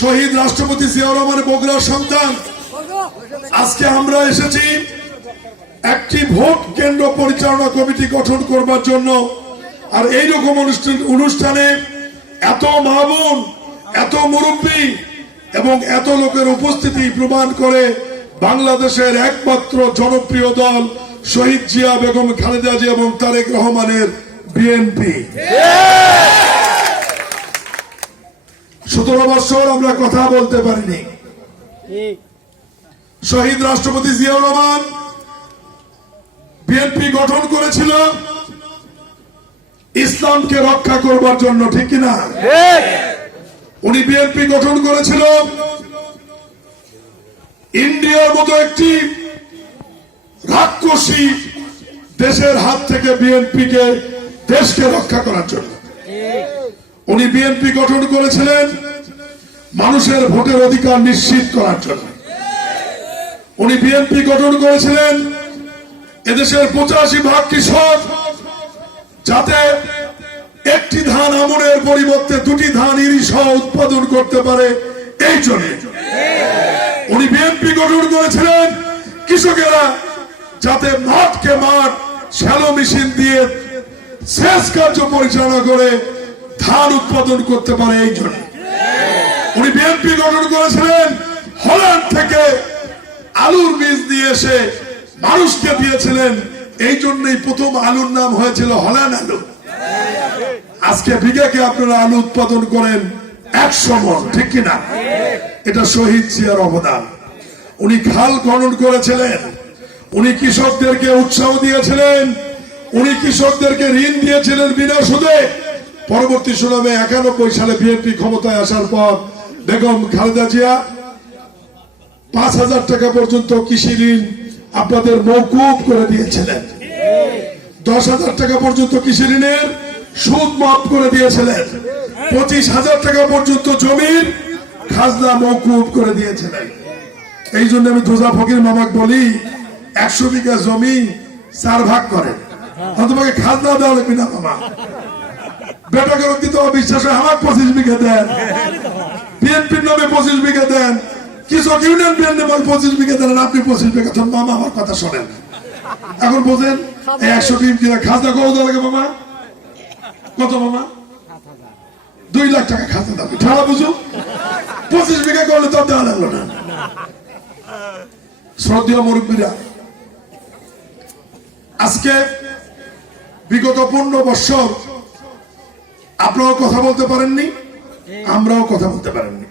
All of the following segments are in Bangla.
শহীদ রাষ্ট্রপতি জিয়াউর রহমান বগুড়ার সন্তান। আজকে আমরা এসেছি একটি ভোট কেন্দ্র পরিচালনা কমিটি গঠন করবার জন্য। আর এইরকম অনুষ্ঠান অনুষ্ঠানে এত মামুন এত মুরব্বী এবং এত লোকের উপস্থিতি প্রমাণ করে বাংলাদেশের একমাত্র জনপ্রিয় দল শহীদ জিয়া বেগম খালেদা জিয়া এবং তারেক রহমানের বিএনপি। সতেরো বছর আমরা কথা বলতে পারিনি। শহীদ রাষ্ট্রপতি জিয়াউর রহমান বিএনপি গঠন করেছিল ইসলামকে রক্ষা করবার জন্য ঠিক কিনা উনি বিএনপি গঠন করেছিল। ইন্ডিয়ার মতো একটি রাক্ষসী দেশের হাত থেকে বিএনপিকে দেশকে রক্ষা করার জন্য। উনি বিএনপি গঠন করেছিলেন মানুষের ভোটের অধিকার নিশ্চিত করার জন্য। উনি বিএনপি গঠন করেছিলেন এদেশের পঁচাশি ভাগ কৃষক যাতে একটি ধান আমনের পরিবর্তে দুটি ধান ইরিশা উৎপাদন করতে পারে, এই জন্য। উনি বিএনপি গঠন করেছিলেন কৃষকেরা যাতে মাঠকে মাঠ, শ্যালো মেশিন দিয়ে সেচ কার্য পরিচালনা করে ধান উৎপাদন করতে পারে এই জন্য। উনি বিএনপি গঠন করেছিলেন, হল্যান্ড থেকে আলুর বীজ দিয়ে এসে মানুষকে দিয়েছিলেন। এই জন্যই প্রথম আলুর নাম হয়েছিল হল্যান্ড আলু। আজকে বিঘাকে আপনারা আলু উৎপাদন করেন একশো মন, ঠিক কিনা? এটা শহীদ জিয়ার অবদান। উনি খাল খনন করেছিলেন, উনি কৃষকদেরকে উৎসাহ দিয়েছিলেন, উনি কৃষকদেরকে ঋণ দিয়েছিলেন বিনা সুদে। পরবর্তী সুনামে একানব্বই সালে বিএনপি ক্ষমতায় আসার পর বেগম খালেদা জিয়া, পাঁচ হাজার টাকা পর্যন্ত কৃষি ঋণ আপনাদের মৌকুব করে দিয়েছিলেন। দশ হাজার টাকা পর্যন্ত কৃষি ঋণের সুদ মাফ করে দিয়েছিলেন। পঁচিশ হাজার টাকা পর্যন্ত জমির খাজনা মৌকুব করে দিয়েছিলেন। এই জন্য আমি দোজা ফকির মামাক বলি, একশো বিঘা জমি চার ভাগ আর তোমাকে খাজনা দেওয়া লাগবে না মামা। বেটাকে দিতে বিশ্বাস হয় আমার পঁচিশ বিঘা দেন। বিএনপির নামে পঁচিশ বিঘা দেন। কৃষক ইউনিয়ন বিএনপি নামে পঁচিশ বিঘা দেন আপনি পঁচিশ বিঘা দেন। মামা আমার কথা শোনেন। এখন বোঝেন একশো বিঘ কিনা খাজনা কত লাগে মামা? কত মামা? দুই লাখ টাকা খাজনা দাবি। ঠাড়া বুঝু? পঁচিশ বিঘা করলে তো দেওয়া লাগল না। শ্রদ্ধেয় মুরব্বীরা আজকে বিগত পনেরো বৎসর আপনারাও কথা বলতে পারেননি, আমরাও কথা বলতে পারেননি।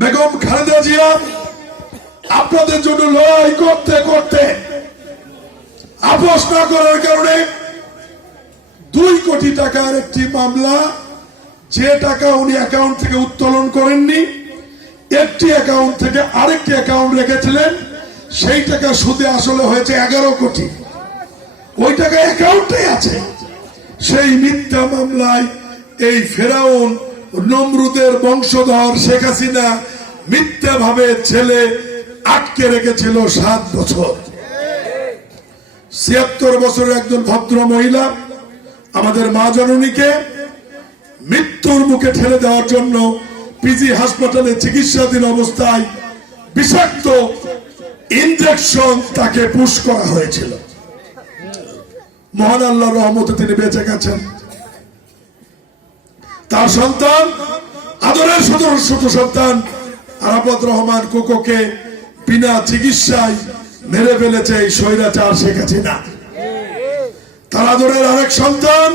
বেগম খালেদা জিয়া, আপনাদের জন্য লড়াই করতে করতে আপোষ না করার কারণে দুই কোটি টাকার একটি মামলা, যে টাকা উনি অ্যাকাউন্ট থেকে উত্তোলন করেননি, একটি অ্যাকাউন্ট থেকে আরেকটি অ্যাকাউন্ট রেখেছিলেন, সেই টাকা সুদে আসলে হয়েছে এগারো কোটি। ওই টাকা অ্যাকাউন্টে আছে। সেই মিথ্যা মামলায় এই ফেরাউন নমরুদের বংশধর শেখ হাসিনা মিথ্যা ভাবে ছেলে আটকে রেখেছিল সাত বছর। ছিয়াত্তর বছরের একজন ভদ্র মহিলা আমাদের মা জননীকে মৃত্যুর মুখে ঠেলে দেওয়ার জন্য পিজি হাসপাতালে চিকিৎসাধীন অবস্থায় বিষাক্ত ইনজেকশন তাকে পুশ করা হয়েছিল। মহান আল্লাহ রহমতে তিনি বেঁচে গেছেন। তার সন্তান, আদরের শত শত সন্তান আরাপদ রহমান কোকোকে বিনা চিকিৎসায় মেরে ফেলেছে এই স্বৈরাচার শেখ হাসিনা। তার আদরের আরেক সন্তান,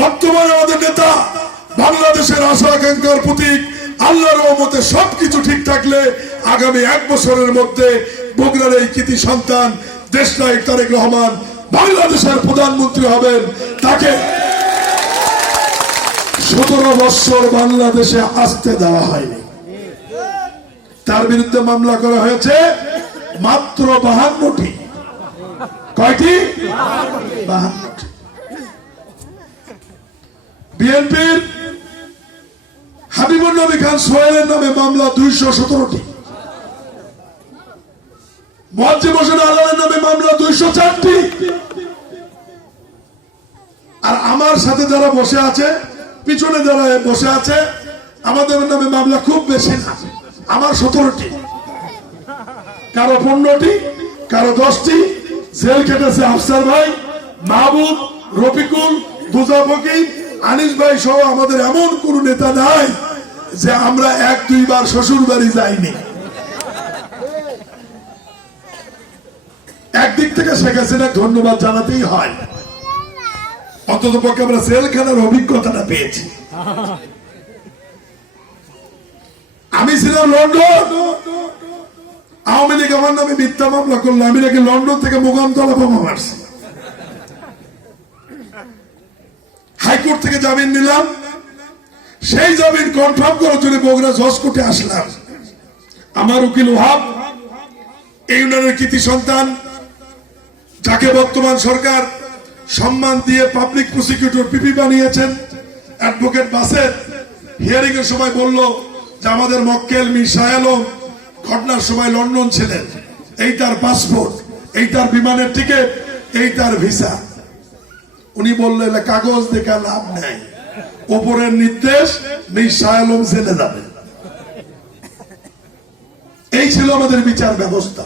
বর্তমানে আমাদের নেতা, বাংলাদেশের আশা আকাঙ্ক্ষার প্রতীক, আল্লাহর রহমতে সবকিছু ঠিক থাকলে আগামী এক বছরের মধ্যে বগুড়ার এই কৃতি সন্তান দেশ নায়ক তারেক রহমান বাংলাদেশের প্রধানমন্ত্রী হবেন তাকে সতেরো বৎসর বাংলাদেশে আসতে দেওয়া হয়নি। তার বিরুদ্ধে মামলা করা হয়েছে মাত্র বাহান্নটি। কয়টি? বাহান্নটি। বিএনপির হাবিবুর নবী খান সোহেলের নামে মামলা দুইশো সতেরোটি। মহাজিব হোসেন আলালের নামে মামলা দুইশো চারটি। আর আমার সাথে যারা বসে আছে, পিছনে যারা বসে আছে, আমাদের নামে মামলা খুব বেশি না। আমার সতেরোটি। কারও পনেরোটি, কারও দশটি। জেল কেটেছে আফসার ভাই, মাহবুব, রফিকুল, দুজা ফকির, আনিস ভাই সহ আমাদের এমন কোন নেতা নাই যে আমরা এক দুইবার শ্বশুর বাড়ি যাইনি। একদিক থেকে শেখ হাসিনা ধন্যবাদ জানাতেই হয়। অন্তত পক্ষে আমরা জেলখানার অভিজ্ঞতাটা পেয়েছি। আমি ছিলাম লন্ডন। আওয়ামী লীগ আমার নামে মিথ্যা মামলা করল। আমি নাকি লন্ডন থেকে মোগামতলা বোমা মারছি। হাইকোর্ট থেকে জামিন নিলাম। সেই জামিন কনফার্ম করার জন্য বগুড়া জজ কোর্টে আসলাম। আমার উকিল ওহাব, এই ইউনিয়নের কৃতি সন্তান। যাকে বর্তমান সরকার সম্মান দিয়ে পাবলিক প্রসিকিউটর পিপি বানিয়েছেন। অ্যাডভোকেট বাসের হিয়ারিং এর সময় বলল যে আমাদের মক্কেল মির্সা আলম ঘটনার সময় লন্ডন ছিলেন। এই তার পাসপোর্ট এই তার বিমানের টিকিট এই তার ভিসা উনি বললেন "এলা কাগজ দেখা লাভ নেই। ওপরের নির্দেশ মির্সা আলম জেলে যাবে। এই ছিল আমাদের বিচার ব্যবস্থা।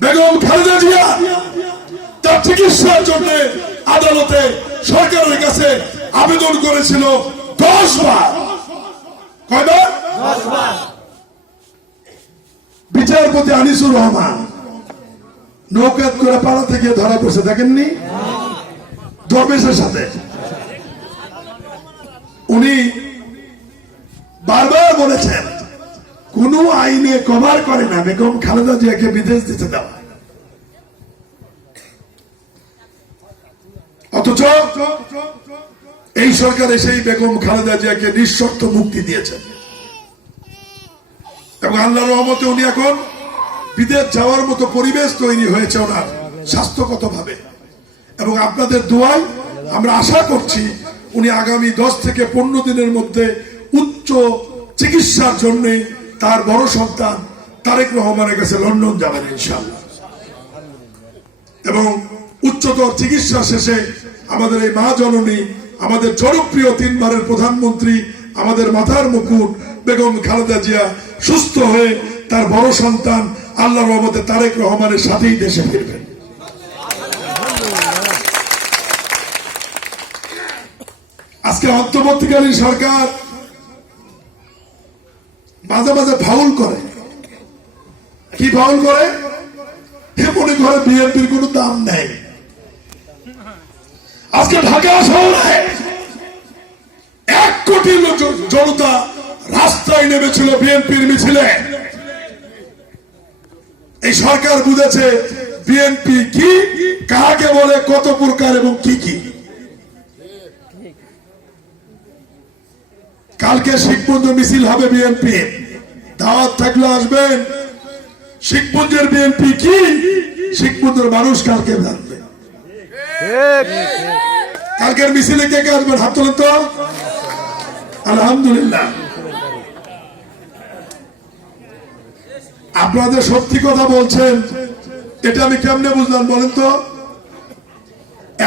বেগম খালেদা জিয়া তার চিকিৎসার জন্য আদালতে সরকারের কাছে আবেদন করেছিল দশ বার। কয়বার? বিচারপতি আনিসুর রহমান নৌকাত করে পাড়া থেকে ধরা পড়ছে দেখেননি? দরবেশের সাথে। উনি বারবার বলেছেন কোন আইনে কভার করে না। বেগম খালেদা জিয়াকে বিদেশ দিতে দেওয়া অথচ এই সরকার এসেই বেগম খালেদা জিয়াকে নিঃশর্ত মুক্তি দিয়েছেন। এবং আল্লাহ রহমতে উনি এখন বিদেশ যাওয়ার মতো পরিবেশ তৈরি হয়েছে ওনার স্বাস্থ্যগত ভাবে এবং আপনাদের দোয়ায় আমরা আশা করছি উনি আগামী দশ থেকে পনেরো দিনের মধ্যে উচ্চ চিকিৎসার জন্য তার বড় সন্তান তারেক রহমানের কাছে লন্ডন যাবেন ইনশাল্লাহ এবং উচ্চতর চিকিৎসা শেষে আমাদের এই মা জননী, আমাদের জনপ্রিয় তিনবারের প্রধানমন্ত্রী, আমাদের মাথার মুকুট, বেগম খালেদা জিয়া, সুস্থ হয়ে তার বড় সন্তান আল্লাহ রহমতে তারেক রহমানের সাথেই দেশে ফিরবেন আজকে অন্তর্বর্তীকালীন সরকার মাঝে মাঝে ফাউল করে। কি ফাউল করে? হে মনে করে বিএনপির কোনো দাম নেই। আজকে ঢাকা শহরে এক কোটি লোক জনতা রাস্তায় নেমেছিল বিএনপির মিছিলে। এই সরকার বুঝেছে বিএনপি কি, কাকে বলে, কত প্রকার এবং কি কি। কালকে শিখপুঞ্জ মিছিল হবে বিএনপি দাওয়াত থাকলে আসবেন। শিখপুঞ্জের বিএনপি কি? শিখপুঞ্জের মানুষ কালকে জানবে কালকের মিছিলে কে কে আসবেন? হাত তোলেন তো। আলহামদুলিল্লাহ। আপনাদের সত্যি কথা বলছেন, এটা আমি কেমনে বুঝলাম বলেন তো?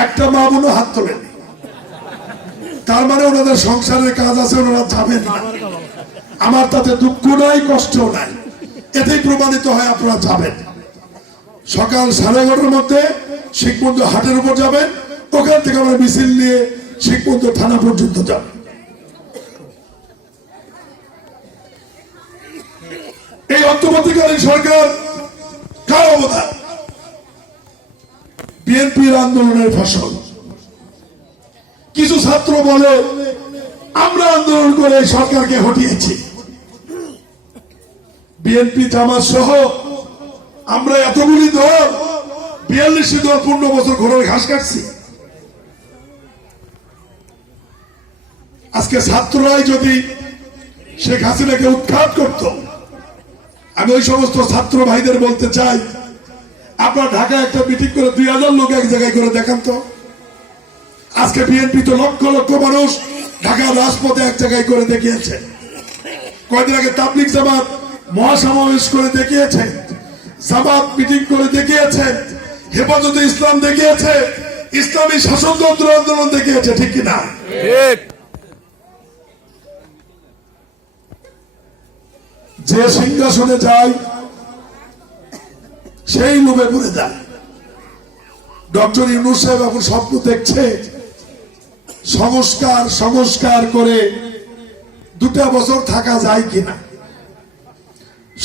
একটা মা বোনও হাত তোলেন। তার মানে ওনাদের সংসারের কাজ আছে, ওনারা যাবেন না। আমার তাতে দুঃখ নাই কষ্ট নাই। এতেই প্রমাণিত হয় আপনারা যাবেন। সকাল সাড়ে এগারোটার মধ্যে শিখবন্ধু হাটের উপর যাবেন। ওখান থেকে আমরা মিছিল নিয়ে শিখবন্ধু থানা পর্যন্ত যাবেন এই অন্তর্বর্তীকালীন সরকার কার অবদান? বিএনপির আন্দোলনের ফসল। কিছু ছাত্র বলে, আমরা আন্দোলন করে সরকারকে হটিয়েছি। বিএনপি জামাত সহ আমরা এতগুলি দল, বিয়াল্লিশটি দল পূর্ণ বছর ঘোড়ার ঘাস কাটছি। আজকে ছাত্ররাই যদি শেখ হাসিনাকে উৎখাত করত, আমি ওই সমস্ত ছাত্র ভাইদের বলতে চাই, আপনার ঢাকায় একটা মিটিং করে দুই হাজার লোক এক জায়গায় করে দেখান তো। আজকে বিএনপি তো লক্ষ লক্ষ মানুষ ঢাকার রাজপথে এক জায়গায় করে দেখিয়েছে। কয়েকদিন আগে তাবলিক জামাত মহাসমাবেশ করে দেখিয়েছে সাবাদ মিটিং করে দেখিয়েছে হেফাজতে ইসলাম দেখিয়েছে ইসলামী শাসনতন্ত্র আন্দোলন দেখিয়েছে ঠিক কিনা যে সিংহাসনে যায় সেই লোভে ঘুরে যায়। ডক্টর ইউনুস সাহেব এখন স্বপ্ন দেখছে সংস্কার সংস্কার করে দুটা বছর থাকা যায় কিনা?